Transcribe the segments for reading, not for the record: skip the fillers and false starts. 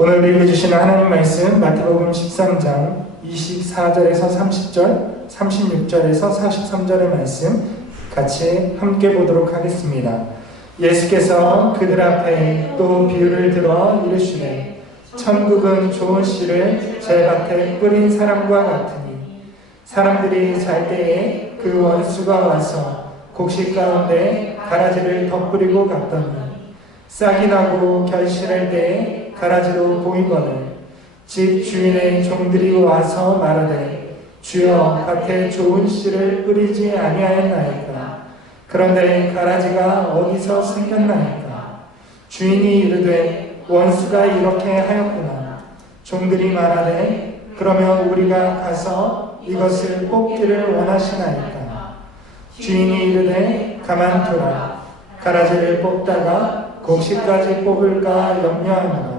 오늘 읽어주시는 하나님 말씀 마태복음 13장 24절에서 30절, 36절에서 43절의 말씀 같이 함께 보도록 하겠습니다. 예수께서 그들 앞에 또 비유를 들어 이르시되 천국은 좋은 씨를 제 밭에 뿌린 사람과 같으니 사람들이 잘 때에 그 원수가 와서 곡식 가운데 가라지를 덧뿌리고 갔더니 싹이 나고 결실할 때에 가라지로 보이거늘 집 주인의 종들이 와서 말하되 주여 밭에 좋은 씨를 뿌리지 아니하였나이까. 그런데 가라지가 어디서 생겼나이까. 주인이 이르되 원수가 이렇게 하였구나. 종들이 말하되 그러면 우리가 가서 이것을 뽑기를 원하시나이까. 주인이 이르되 가만두라. 가라지를 뽑다가 곡식까지 뽑을까 염려하노라.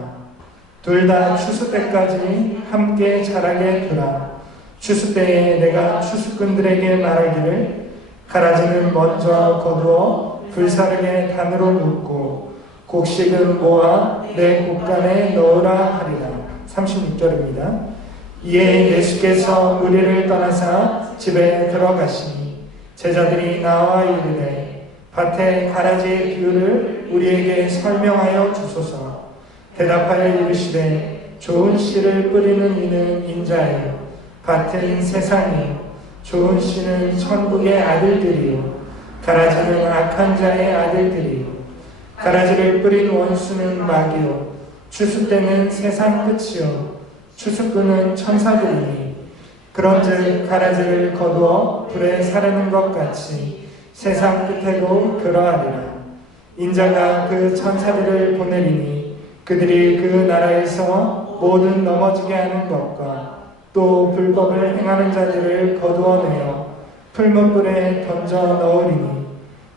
둘 다 추수 때까지 함께 자라게 두라. 추수 때에 내가 추수꾼들에게 말하기를 가라지는 먼저 거두어 불사르게 단으로 묶고 곡식은 모아 내 곡간에 넣으라 하리라. 36절입니다. 이에 예수께서 무리를 떠나사 집에 들어가시니 제자들이 나와 이르되 밭에 가라지의 비유를 우리에게 설명하여 주소서. 대답하여 이르시되 좋은 씨를 뿌리는 이는 인자요 밭은 세상이요 좋은 씨는 천국의 아들들이요 가라지는 악한 자의 아들들이요 가라지를 뿌린 원수는 마귀요 추수 때는 세상 끝이요 추수꾼은 천사들이니 그런즉 가라지를 거두어 불에 사르는 것 같이 세상 끝에도 그러하리라. 인자가 그 천사들을 보내리니 그들이 그 나라에서 모든 넘어지게 하는 것과 또 불법을 행하는 자들을 거두어내어 풀무불에 던져 넣으리니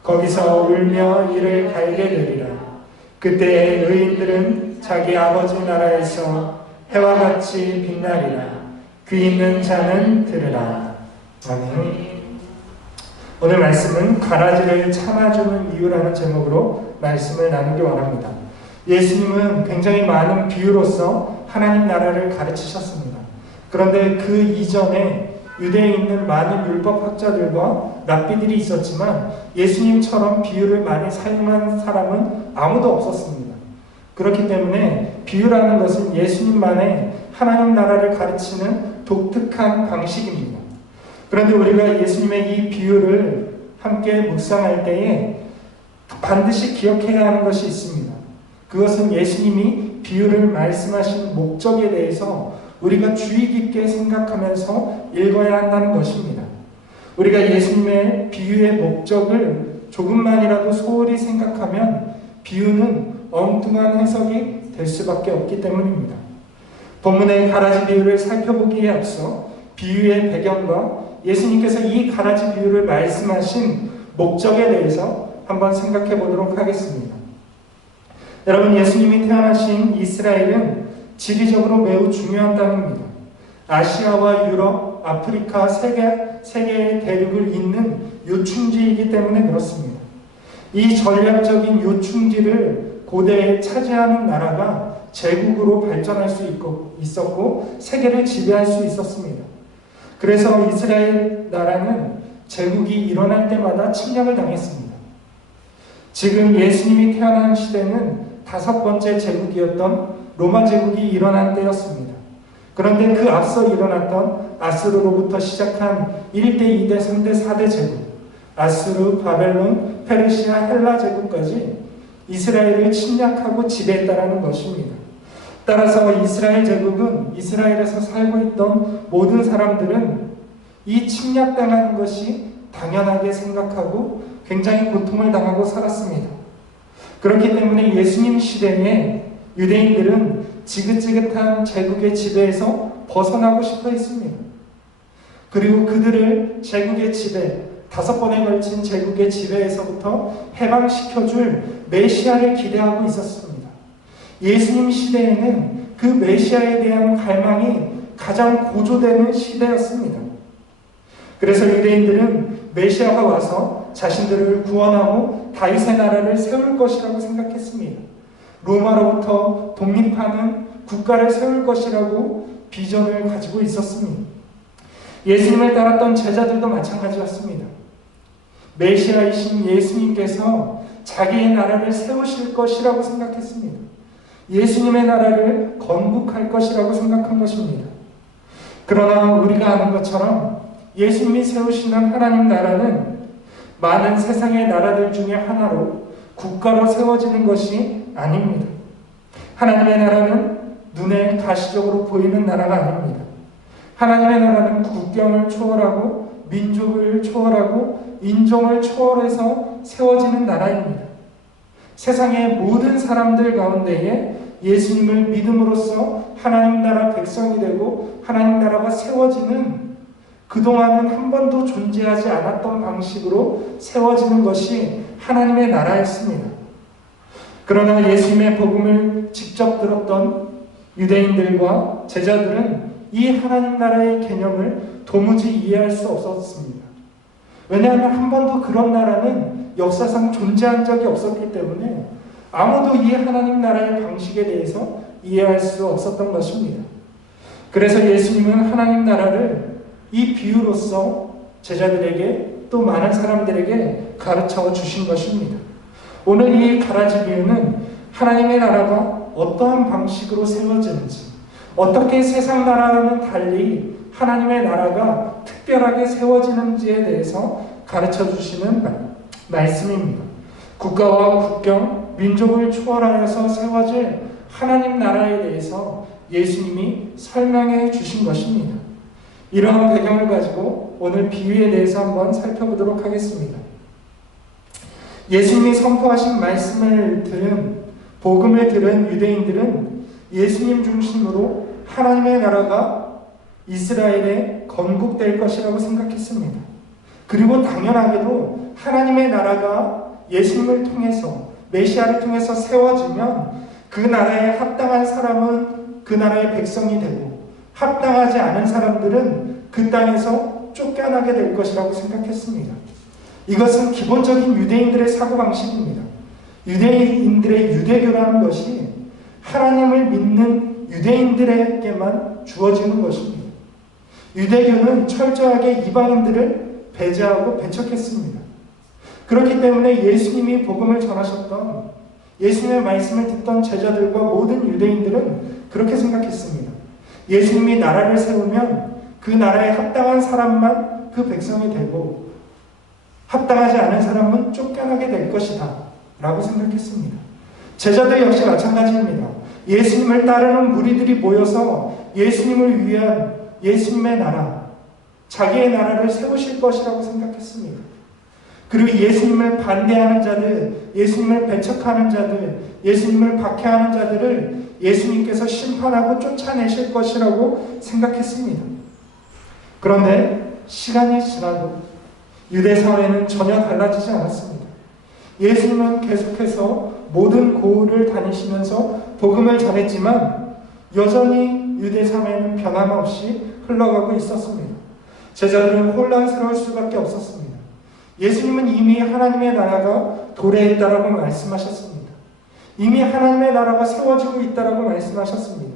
거기서 울며 이를 갈게 되리라. 그때 의인들은 자기 아버지 나라에서 해와 같이 빛나리라. 귀 있는 자는 들으라. 아멘. 오늘 말씀은 가라지를 참아주는 이유라는 제목으로 말씀을 나누기 원합니다. 예수님은 굉장히 많은 비유로서 하나님 나라를 가르치셨습니다. 그런데 그 이전에 유대에 있는 많은 율법학자들과 랍비들이 있었지만 예수님처럼 비유를 많이 사용한 사람은 아무도 없었습니다. 그렇기 때문에 비유라는 것은 예수님만의 하나님 나라를 가르치는 독특한 방식입니다. 그런데 우리가 예수님의 이 비유를 함께 묵상할 때에 반드시 기억해야 하는 것이 있습니다. 그것은 예수님이 비유를 말씀하신 목적에 대해서 우리가 주의 깊게 생각하면서 읽어야 한다는 것입니다. 우리가 예수님의 비유의 목적을 조금만이라도 소홀히 생각하면 비유는 엉뚱한 해석이 될 수밖에 없기 때문입니다. 본문의 가라지 비유를 살펴보기에 앞서 비유의 배경과 예수님께서 이 가라지 비유를 말씀하신 목적에 대해서 한번 생각해 보도록 하겠습니다. 여러분, 예수님이 태어나신 이스라엘은 지리적으로 매우 중요한 땅입니다. 아시아와 유럽, 아프리카 세 개의 대륙을 잇는 요충지이기 때문에 그렇습니다. 이 전략적인 요충지를 고대에 차지하는 나라가 제국으로 발전할 수 있었고 세계를 지배할 수 있었습니다. 그래서 이스라엘 나라는 제국이 일어날 때마다 침략을 당했습니다. 지금 예수님이 태어난 시대는 5번째 제국이었던 로마 제국이 일어난 때였습니다. 그런데 그 앞서 일어났던 아수르로부터 시작한 1대, 2대, 3대, 4대 제국, 아수르, 바벨론, 페르시아, 헬라 제국까지 이스라엘을 침략하고 지배했다는 것입니다. 따라서 이스라엘 제국은 이스라엘에서 살고 있던 모든 사람들은 이 침략당하는 것이 당연하게 생각하고 굉장히 고통을 당하고 살았습니다. 그렇기 때문에 예수님 시대에 유대인들은 지긋지긋한 제국의 지배에서 벗어나고 싶어 했습니다. 그리고 그들을 제국의 지배, 5번에 걸친 제국의 지배에서부터 해방시켜줄 메시아를 기대하고 있었습니다. 예수님 시대에는 그 메시아에 대한 갈망이 가장 고조되는 시대였습니다. 그래서 유대인들은 메시아가 와서 자신들을 구원하고 다윗의 나라를 세울 것이라고 생각했습니다. 로마로부터 독립하는 국가를 세울 것이라고 비전을 가지고 있었습니다. 예수님을 따랐던 제자들도 마찬가지였습니다. 메시아이신 예수님께서 자기의 나라를 세우실 것이라고 생각했습니다. 예수님의 나라를 건국할 것이라고 생각한 것입니다. 그러나 우리가 아는 것처럼 예수님이 세우시는 하나님 나라는 많은 세상의 나라들 중에 하나로 국가로 세워지는 것이 아닙니다. 하나님의 나라는 눈에 가시적으로 보이는 나라가 아닙니다. 하나님의 나라는 국경을 초월하고 민족을 초월하고 인종을 초월해서 세워지는 나라입니다. 세상의 모든 사람들 가운데에 예수님을 믿음으로써 하나님 나라 백성이 되고 하나님 나라가 세워지는, 그동안은 한 번도 존재하지 않았던 방식으로 세워지는 것이 하나님의 나라였습니다. 그러나 예수님의 복음을 직접 들었던 유대인들과 제자들은 이 하나님 나라의 개념을 도무지 이해할 수 없었습니다. 왜냐하면 한 번도 그런 나라는 역사상 존재한 적이 없었기 때문에 아무도 이 하나님 나라의 방식에 대해서 이해할 수 없었던 것입니다. 그래서 예수님은 하나님 나라를 이 비유로서 제자들에게 또 많은 사람들에게 가르쳐 주신 것입니다. 오늘 이 가라지 비유는 하나님의 나라가 어떠한 방식으로 세워지는지, 어떻게 세상 나라와는 달리 하나님의 나라가 특별하게 세워지는지에 대해서 가르쳐 주시는 말씀입니다. 국가와 국경, 민족을 초월하여서 세워질 하나님 나라에 대해서 예수님이 설명해 주신 것입니다. 이러한 배경을 가지고 오늘 비유에 대해서 한번 살펴보도록 하겠습니다. 예수님이 선포하신 말씀을 들은, 복음을 들은 유대인들은 예수님 중심으로 하나님의 나라가 이스라엘에 건국될 것이라고 생각했습니다. 그리고 당연하게도 하나님의 나라가 예수님을 통해서, 메시아를 통해서 세워지면 그 나라에 합당한 사람은 그 나라의 백성이 되고 합당하지 않은 사람들은 그 땅에서 쫓겨나게 될 것이라고 생각했습니다. 이것은 기본적인 유대인들의 사고방식입니다. 유대인들의 유대교라는 것이 하나님을 믿는 유대인들에게만 주어지는 것입니다. 유대교는 철저하게 이방인들을 배제하고 배척했습니다. 그렇기 때문에 예수님이 복음을 전하셨던, 예수님의 말씀을 듣던 제자들과 모든 유대인들은 그렇게 생각했습니다. 예수님이 나라를 세우면 그 나라에 합당한 사람만 그 백성이 되고 합당하지 않은 사람은 쫓겨나게 될 것이다 라고 생각했습니다. 제자들 역시 마찬가지입니다. 예수님을 따르는 무리들이 모여서 예수님을 위한 예수님의 나라, 자기의 나라를 세우실 것이라고 생각했습니다. 그리고 예수님을 반대하는 자들, 예수님을 배척하는 자들, 예수님을 박해하는 자들을 예수님께서 심판하고 쫓아내실 것이라고 생각했습니다. 그런데 시간이 지나도 유대 사회는 전혀 달라지지 않았습니다. 예수님은 계속해서 모든 고을을 다니시면서 복음을 전했지만 여전히 유대 사회는 변함없이 흘러가고 있었습니다. 제자들은 혼란스러울 수밖에 없었습니다. 예수님은 이미 하나님의 나라가 도래했다라고 말씀하셨습니다. 이미 하나님의 나라가 세워지고 있다라고 말씀하셨습니다.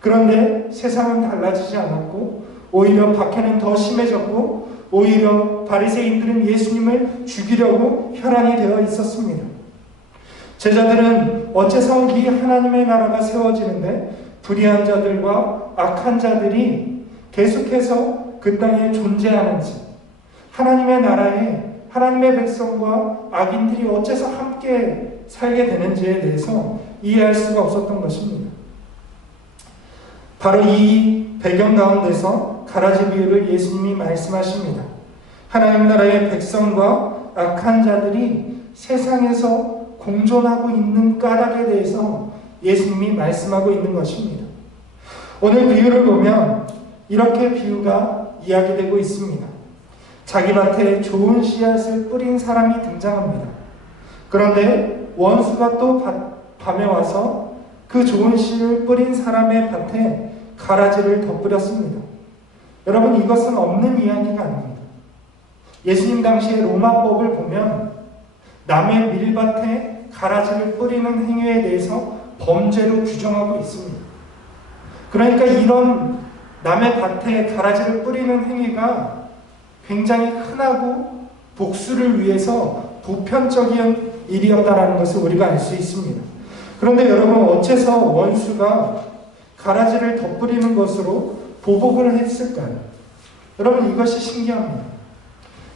그런데 세상은 달라지지 않았고 오히려 박해는 더 심해졌고 오히려 바리새인들은 예수님을 죽이려고 혈안이 되어 있었습니다. 제자들은 어째서 이 하나님의 나라가 세워지는데 불의한 자들과 악한 자들이 계속해서 그 땅에 존재하는지, 하나님의 나라에 하나님의 백성과 악인들이 어째서 함께 살게 되는지에 대해서 이해할 수가 없었던 것입니다. 바로 이 배경 가운데서 가라지 비유를 예수님이 말씀하십니다. 하나님 나라의 백성과 악한 자들이 세상에서 공존하고 있는 까닭에 대해서 예수님이 말씀하고 있는 것입니다. 오늘 비유를 보면 이렇게 비유가 이야기되고 있습니다. 자기 밭에 좋은 씨앗을 뿌린 사람이 등장합니다. 그런데 원수가 또 밤에 와서 그 좋은 씨를 뿌린 사람의 밭에 가라지를 덧뿌렸습니다. 여러분, 이것은 없는 이야기가 아닙니다. 예수님 당시의 로마법을 보면 남의 밀밭에 가라지를 뿌리는 행위에 대해서 범죄로 규정하고 있습니다. 그러니까 이런 남의 밭에 가라지를 뿌리는 행위가 굉장히 흔하고 복수를 위해서 보편적인 일이었다는 것을 우리가 알 수 있습니다. 그런데 여러분, 어째서 원수가 가라지를 덧뿌리는 것으로 보복을 했을까요? 여러분, 이것이 신기합니다.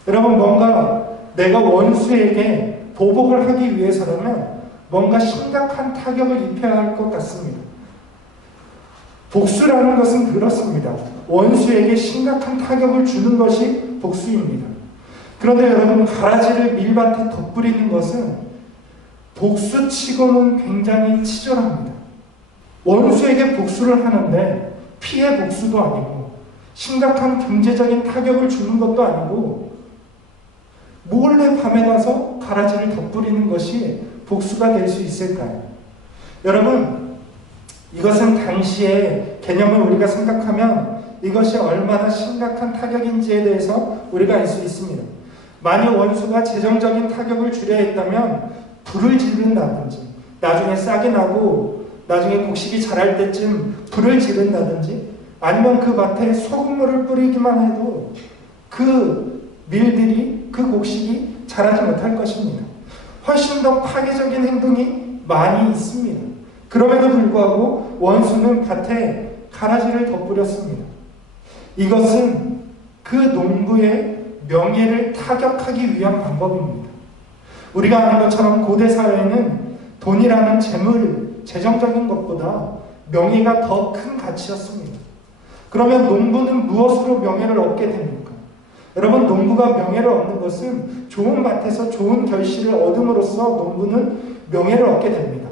여러분, 뭔가 내가 원수에게 보복을 하기 위해서라면 뭔가 심각한 타격을 입혀야 할 것 같습니다. 복수라는 것은 그렇습니다. 원수에게 심각한 타격을 주는 것이 복수입니다. 그런데 여러분, 가라지를 밀밭에 덧뿌리는 것은 복수치고는 굉장히 치졸합니다. 원수에게 복수를 하는데 피해 복수도 아니고 심각한 경제적인 타격을 주는 것도 아니고 몰래 밤에 가서 가라지를 덧뿌리는 것이 복수가 될 수 있을까요? 여러분, 이것은 당시의 개념을 우리가 생각하면 이것이 얼마나 심각한 타격인지에 대해서 우리가 알 수 있습니다. 만약 원수가 재정적인 타격을 주려 했다면 불을 지른다든지, 나중에 싹이 나고 나중에 곡식이 자랄 때쯤 불을 지른다든지, 아니면 그 밭에 소금물을 뿌리기만 해도 그 밀들이, 그 곡식이 자라지 못할 것입니다. 훨씬 더 파괴적인 행동이 많이 있습니다. 그럼에도 불구하고 원수는 밭에 가라지를 덧뿌렸습니다. 이것은 그 농부의 명예를 타격하기 위한 방법입니다. 우리가 아는 것처럼 고대 사회에는 돈이라는 재정적인 것보다 명예가 더 큰 가치였습니다. 그러면 농부는 무엇으로 명예를 얻게 됩니까? 여러분, 농부가 명예를 얻는 것은 좋은 밭에서 좋은 결실을 얻음으로써 농부는 명예를 얻게 됩니다.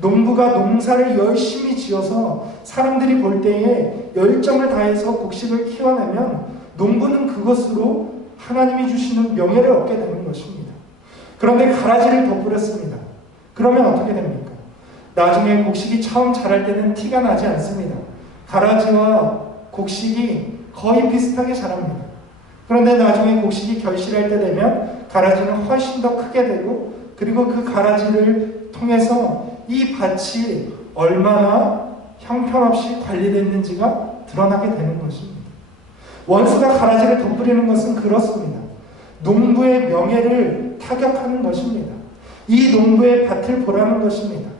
농부가 농사를 열심히 지어서 사람들이 볼 때에 열정을 다해서 곡식을 키워내면 농부는 그것으로 하나님이 주시는 명예를 얻게 되는 것입니다. 그런데 가라지를 덧뿌렸습니다. 그러면 어떻게 됩니까? 나중에 곡식이 처음 자랄 때는 티가 나지 않습니다. 가라지와 곡식이 거의 비슷하게 자랍니다. 그런데 나중에 곡식이 결실할 때 되면 가라지는 훨씬 더 크게 되고, 그리고 그 가라지를 통해서 이 밭이 얼마나 형편없이 관리됐는지가 드러나게 되는 것입니다. 원수가 가라지를 덧뿌리는 것은 그렇습니다. 농부의 명예를 타격하는 것입니다. 이 농부의 밭을 보라는 것입니다.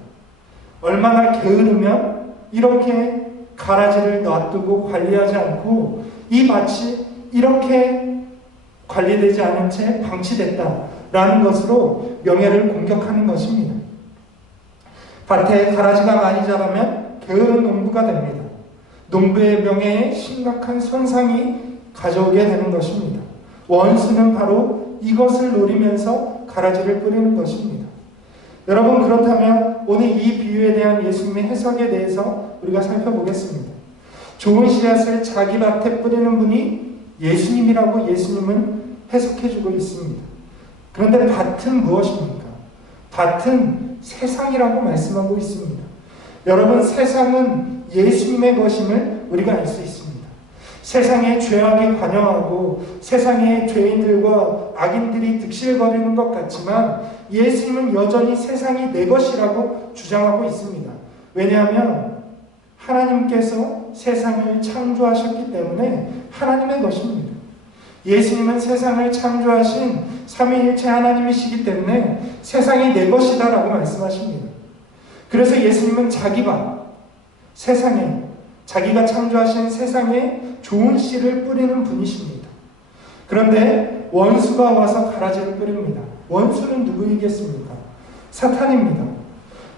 얼마나 게으르면 이렇게 가라지를 놔두고 관리하지 않고 이 밭이 이렇게 관리되지 않은 채 방치됐다라는 것으로 명예를 공격하는 것입니다. 밭에 가라지가 많이 자라면 게으른 농부가 됩니다. 농부의 명예에 심각한 손상이 가져오게 되는 것입니다. 원수는 바로 이것을 노리면서 가라지를 뿌리는 것입니다. 여러분, 그렇다면 오늘 이 비유에 대한 예수님의 해석에 대해서 우리가 살펴보겠습니다. 좋은 씨앗을 자기 밭에 뿌리는 분이 예수님이라고 예수님은 해석해주고 있습니다. 그런데 밭은 무엇입니까? 밭은 세상이라고 말씀하고 있습니다. 여러분, 세상은 예수님의 것임을 우리가 알 수 있습니다. 세상에 죄악이 관여하고 세상에 죄인들과 악인들이 득실거리는 것 같지만 예수님은 여전히 세상이 내 것이라고 주장하고 있습니다. 왜냐하면 하나님께서 세상을 창조하셨기 때문에 하나님의 것입니다. 예수님은 세상을 창조하신 삼위일체 하나님이시기 때문에 세상이 내 것이다 라고 말씀하십니다. 그래서 예수님은 자기 밭, 세상에, 자기가 창조하신 세상에 좋은 씨를 뿌리는 분이십니다. 그런데 원수가 와서 가라지를 뿌립니다. 원수는 누구이겠습니까? 사탄입니다.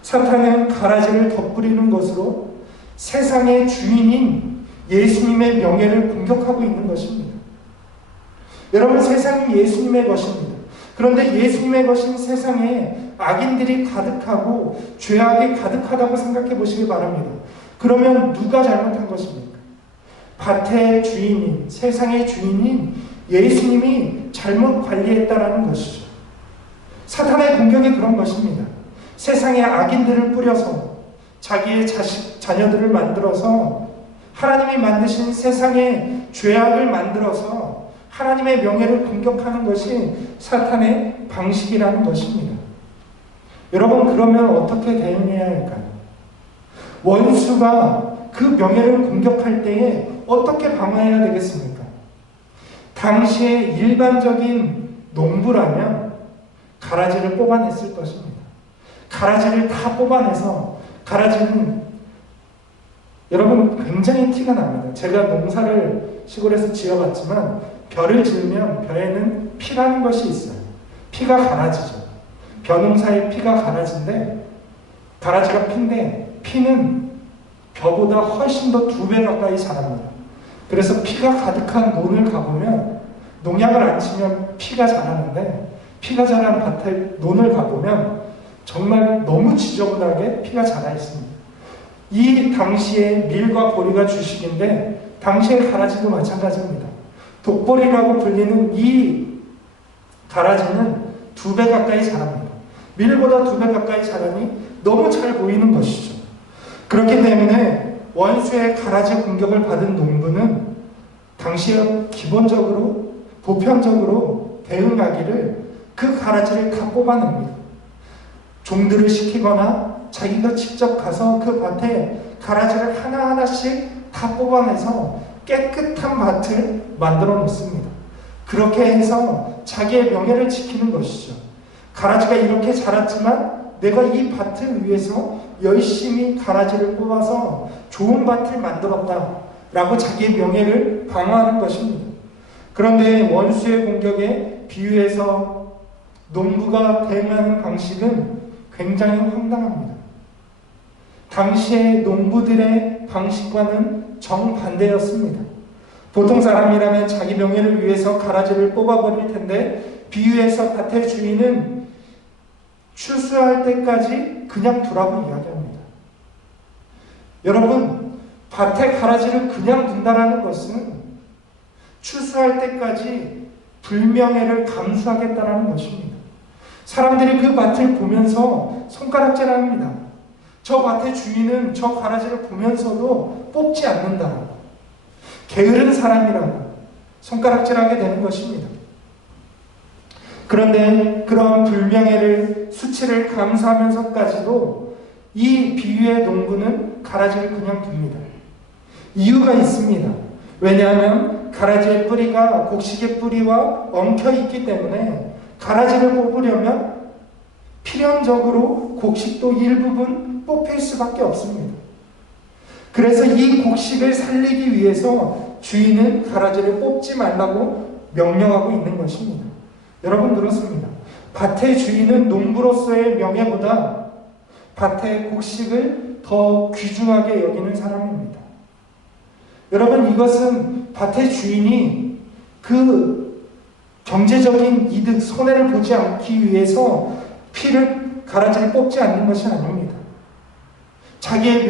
사탄은 가라지를 덧뿌리는 것으로 세상의 주인인 예수님의 명예를 공격하고 있는 것입니다. 여러분, 세상이 예수님의 것입니다. 그런데 예수님의 것인 세상에 악인들이 가득하고 죄악이 가득하다고 생각해 보시기 바랍니다. 그러면 누가 잘못한 것입니까? 밭의 주인인, 세상의 주인인 예수님이 잘못 관리했다라는 것이죠. 사탄의 공격이 그런 것입니다. 세상에 악인들을 뿌려서 자기의 자녀들을 만들어서 하나님이 만드신 세상에 죄악을 만들어서 하나님의 명예를 공격하는 것이 사탄의 방식이라는 것입니다. 여러분, 그러면 어떻게 대응해야 할까요? 원수가 그 그 명예를 공격할 때에 어떻게 방어해야 되겠습니까? 당시에 일반적인 농부라면 가라지를 뽑아냈을 것입니다. 가라지를 다 뽑아내서, 가라지는 여러분 굉장히 티가 납니다. 제가 농사를 시골에서 지어봤지만 벼를 지으면 벼에는 피라는 것이 있어요. 피가 가라지죠. 벼농사의 피가 가라지인데, 가라지가 피인데 피는 벼보다 훨씬 더 2배 가까이 자랍니다. 그래서 피가 가득한 논을 가보면, 농약을 안 치면 피가 자라는데, 피가 자란 밭에 논을 가보면 정말 너무 지저분하게 피가 자라 있습니다. 이 당시에 밀과 보리가 주식인데, 당시의 가라지도 마찬가지입니다. 독보리라고 불리는 이 가라지는 2배 가까이 자랍니다. 밀보다 2배 가까이 자라니 너무 잘 보이는 것이죠. 그렇기 때문에 원수의 가라지 공격을 받은 농부는 당시에 기본적으로, 보편적으로 대응하기를 그 가라지를 다 뽑아냅니다. 종들을 시키거나 자기가 직접 가서 그 밭에 가라지를 하나하나씩 다 뽑아내서 깨끗한 밭을 만들어 놓습니다. 그렇게 해서 자기의 명예를 지키는 것이죠. 가라지가 이렇게 자랐지만 내가 이 밭을 위해서 열심히 가라지를 뽑아서 좋은 밭을 만들었다 라고 자기의 명예를 방어하는 것입니다. 그런데 원수의 공격에 비유해서 농부가 대응하는 방식은 굉장히 황당합니다. 당시의 농부들의 방식과는 정반대였습니다. 보통 사람이라면 자기 명예를 위해서 가라지를 뽑아버릴 텐데, 비유해서 밭의 주인은 추수할 때까지 그냥 두라고 이야기합니다. 여러분, 밭에 가라지를 그냥 둔다라는 것은 추수할 때까지 불명예를 감수하겠다라는 것입니다. 사람들이 그 밭을 보면서 손가락질합니다. 저 밭의 주인은 저 가라지를 보면서도 뽑지 않는다. 게으른 사람이라고 손가락질하게 되는 것입니다. 그런데 그런 불명예를, 수치를 감수하면서까지도 이 비유의 농부는 가라지를 그냥 둡니다. 이유가 있습니다. 왜냐하면 가라지의 뿌리가 곡식의 뿌리와 엉켜 있기 때문에 가라지를 뽑으려면 필연적으로 곡식도 일부분 뽑힐 수밖에 없습니다. 그래서 이 곡식을 살리기 위해서 주인은 가라지를 뽑지 말라고 명령하고 있는 것입니다. 여러분, 그렇습니다. 밭의 주인은 농부로서의 명예보다 밭의 곡식을 더 귀중하게 여기는 사람입니다. 여러분, 이것은 밭의 주인이 그 경제적인 이득, 손해를 보지 않기 위해서 가라지를 뽑지 않는 것이 아닙니다. 자기의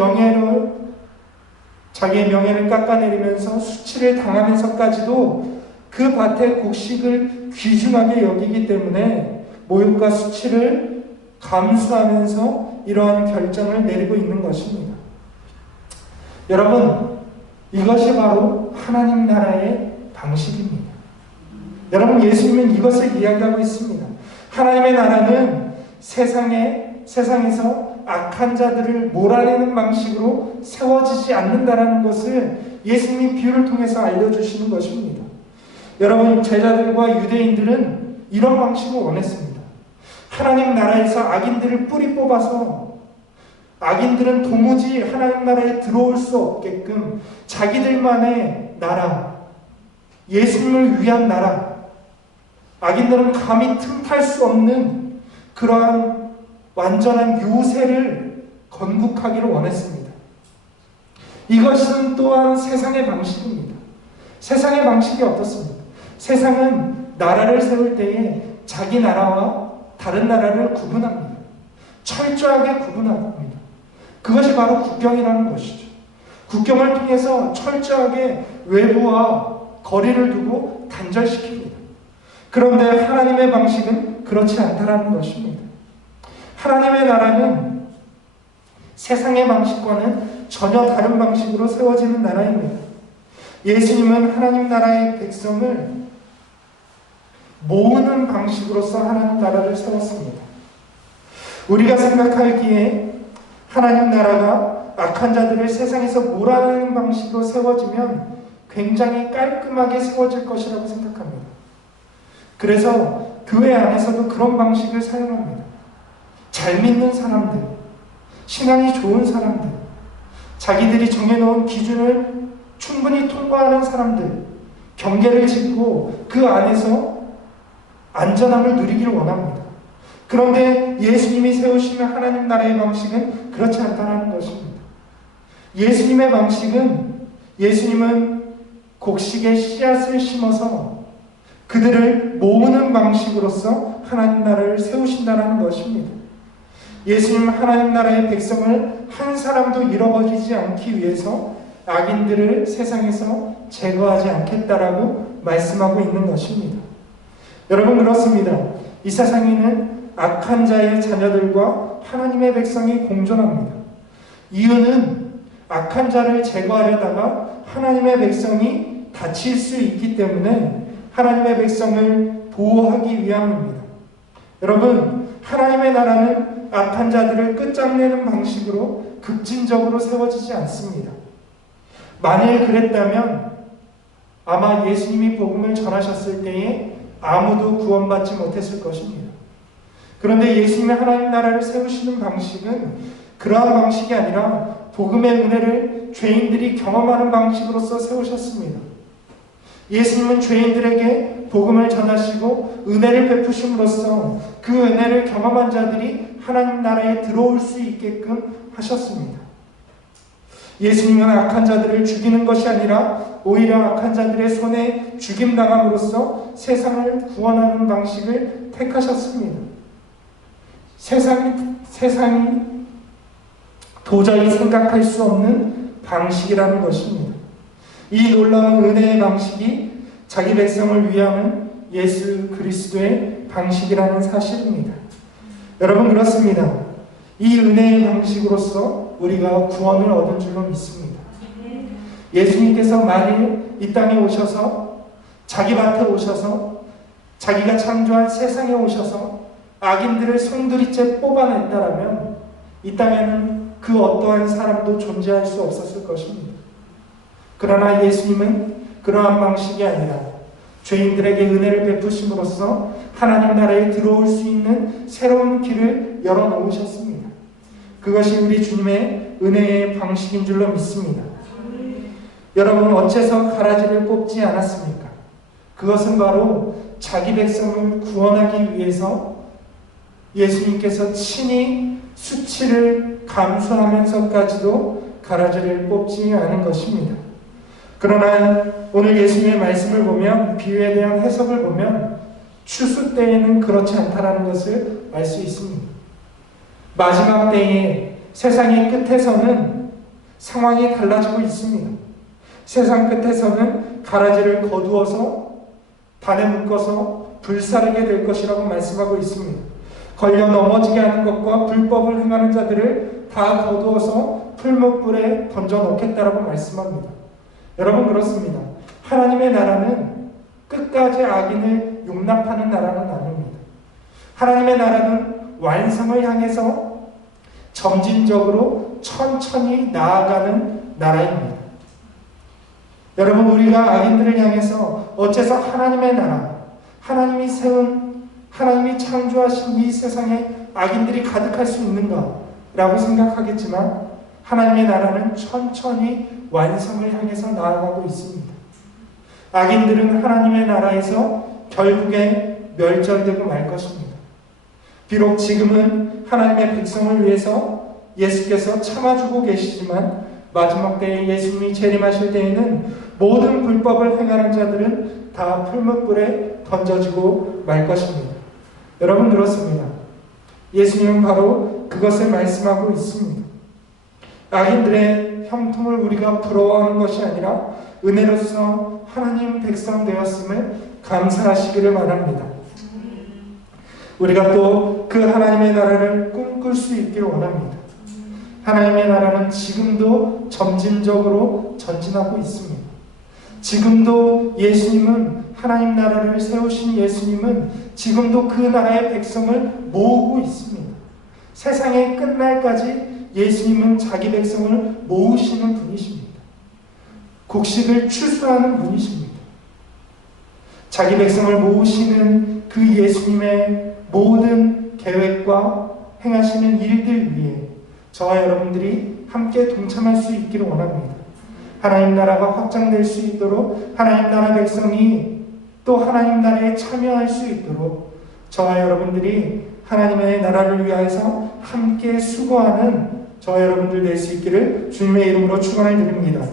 명예를 깎아내리면서 수치를 당하면서까지도 그 밭의 곡식을 귀중하게 여기기 때문에 모욕과 수치를 감수하면서 이러한 결정을 내리고 있는 것입니다. 여러분, 이것이 바로 하나님 나라의 방식입니다. 여러분, 예수님은 이것을 이야기하고 있습니다. 하나님의 나라는 세상에서 악한 자들을 몰아내는 방식으로 세워지지 않는다라는 것을 예수님이 비유를 통해서 알려주시는 것입니다. 여러분, 제자들과 유대인들은 이런 방식을 원했습니다. 하나님 나라에서 악인들을 뿌리 뽑아서 악인들은 도무지 하나님 나라에 들어올 수 없게끔 자기들만의 나라, 예수님을 위한 나라, 악인들은 감히 틈탈 수 없는 그러한 완전한 요새를 건국하기를 원했습니다. 이것은 또한 세상의 방식입니다. 세상의 방식이 어떻습니까? 세상은 나라를 세울 때에 자기 나라와 다른 나라를 구분합니다. 철저하게 구분합니다. 그것이 바로 국경이라는 것이죠. 국경을 통해서 철저하게 외부와 거리를 두고 단절시킵니다. 그런데 하나님의 방식은 그렇지 않다라는 것입니다. 하나님의 나라는 세상의 방식과는 전혀 다른 방식으로 세워지는 나라입니다. 예수님은 하나님 나라의 백성을 모으는 방식으로서 하나님 나라를 세웠습니다. 우리가 생각하기에 하나님 나라가 악한 자들을 세상에서 몰아내는 방식으로 세워지면 굉장히 깔끔하게 세워질 것이라고 생각합니다. 그래서 교회 안에서도 그런 방식을 사용합니다. 잘 믿는 사람들, 신앙이 좋은 사람들, 자기들이 정해놓은 기준을 충분히 통과하는 사람들, 경계를 짓고 그 안에서 안전함을 누리기를 원합니다. 그런데 예수님이 세우시는 하나님 나라의 방식은 그렇지 않다는 것입니다. 예수님은 곡식의 씨앗을 심어서 그들을 모으는 방식으로서 하나님 나라를 세우신다는 것입니다. 예수님은 하나님 나라의 백성을 한 사람도 잃어버리지 않기 위해서 악인들을 세상에서 제거하지 않겠다라고 말씀하고 있는 것입니다. 여러분, 그렇습니다. 이 세상에는 악한 자의 자녀들과 하나님의 백성이 공존합니다. 이유는 악한 자를 제거하려다가 하나님의 백성이 다칠 수 있기 때문에 하나님의 백성을 보호하기 위함입니다. 여러분, 하나님의 나라는 악한 자들을 끝장내는 방식으로 급진적으로 세워지지 않습니다. 만일 그랬다면 아마 예수님이 복음을 전하셨을 때에 아무도 구원받지 못했을 것입니다. 그런데 예수님의 하나님 나라를 세우시는 방식은 그러한 방식이 아니라 복음의 은혜를 죄인들이 경험하는 방식으로서 세우셨습니다. 예수님은 죄인들에게 복음을 전하시고 은혜를 베푸심으로써 그 은혜를 경험한 자들이 하나님 나라에 들어올 수 있게끔 하셨습니다. 예수님은 악한 자들을 죽이는 것이 아니라 오히려 악한 자들의 손에 죽임당함으로써 세상을 구원하는 방식을 택하셨습니다. 세상이 도저히 생각할 수 없는 방식이라는 것입니다. 이 놀라운 은혜의 방식이 자기 백성을 위하는 예수 그리스도의 방식이라는 사실입니다. 여러분, 그렇습니다. 이 은혜의 방식으로서 우리가 구원을 얻은 줄로 믿습니다. 예수님께서 만일 이 땅에 오셔서 자기 밭에 오셔서 자기가 창조한 세상에 오셔서 악인들을 송두리째 뽑아낸다라면 이 땅에는 그 어떠한 사람도 존재할 수 없었을 것입니다. 그러나 예수님은 그러한 방식이 아니라 죄인들에게 은혜를 베푸심으로써 하나님 나라에 들어올 수 있는 새로운 길을 열어놓으셨습니다. 그것이 우리 주님의 은혜의 방식인 줄로 믿습니다. 여러분, 어째서 가라지를 뽑지 않았습니까? 그것은 바로 자기 백성을 구원하기 위해서 예수님께서 친히 수치를 감수하면서까지도 가라지를 뽑지 않은 것입니다. 그러나 오늘 예수님의 말씀을 보면, 비유에 대한 해석을 보면 추수 때에는 그렇지 않다는 것을 알 수 있습니다. 마지막 때에 세상의 끝에서는 상황이 달라지고 있습니다. 세상 끝에서는 가라지를 거두어서 단에 묶어서 불사르게 될 것이라고 말씀하고 있습니다. 걸려 넘어지게 하는 것과 불법을 행하는 자들을 다 거두어서 풀무불에 던져 넣겠다라고 말씀합니다. 여러분, 그렇습니다. 하나님의 나라는 끝까지 악인을 용납하는 나라는 아닙니다. 하나님의 나라는 완성을 향해서 점진적으로 천천히 나아가는 나라입니다. 여러분, 우리가 악인들을 향해서 어째서 하나님의 나라, 하나님이 창조하신 이 세상에 악인들이 가득할 수 있는가? 라고 생각하겠지만 하나님의 나라는 천천히 완성을 향해서 나아가고 있습니다. 악인들은 하나님의 나라에서 결국에 멸절되고 말 것입니다. 비록 지금은 하나님의 백성을 위해서 예수께서 참아주고 계시지만 마지막 때에 예수님이 재림하실 때에는 모든 불법을 행하는 자들은 다 풀무불에 던져지고 말 것입니다. 여러분, 그렇습니다. 예수님은 바로 그것을 말씀하고 있습니다. 악인들의 형통을 우리가 부러워하는 것이 아니라 은혜로서 하나님 백성 되었음을 감사하시기를 바랍니다. 우리가 또 그 하나님의 나라를 꿈꿀 수 있기를 원합니다. 하나님의 나라는 지금도 점진적으로 전진하고 있습니다. 지금도 예수님은, 하나님 나라를 세우신 예수님은 지금도 그 나라의 백성을 모으고 있습니다. 세상의 끝날까지 예수님은 자기 백성을 모으시는 분이십니다. 곡식을 추수하는 분이십니다. 자기 백성을 모으시는 그 예수님의 모든 계획과 행하시는 일들 위에 저와 여러분들이 함께 동참할 수 있기를 원합니다. 하나님 나라가 확장될 수 있도록, 하나님 나라 백성이 또 하나님 나라에 참여할 수 있도록 저와 여러분들이 하나님의 나라를 위해서 함께 수고하는 저와 여러분들 될 수 있기를 주님의 이름으로 축원을 드립니다.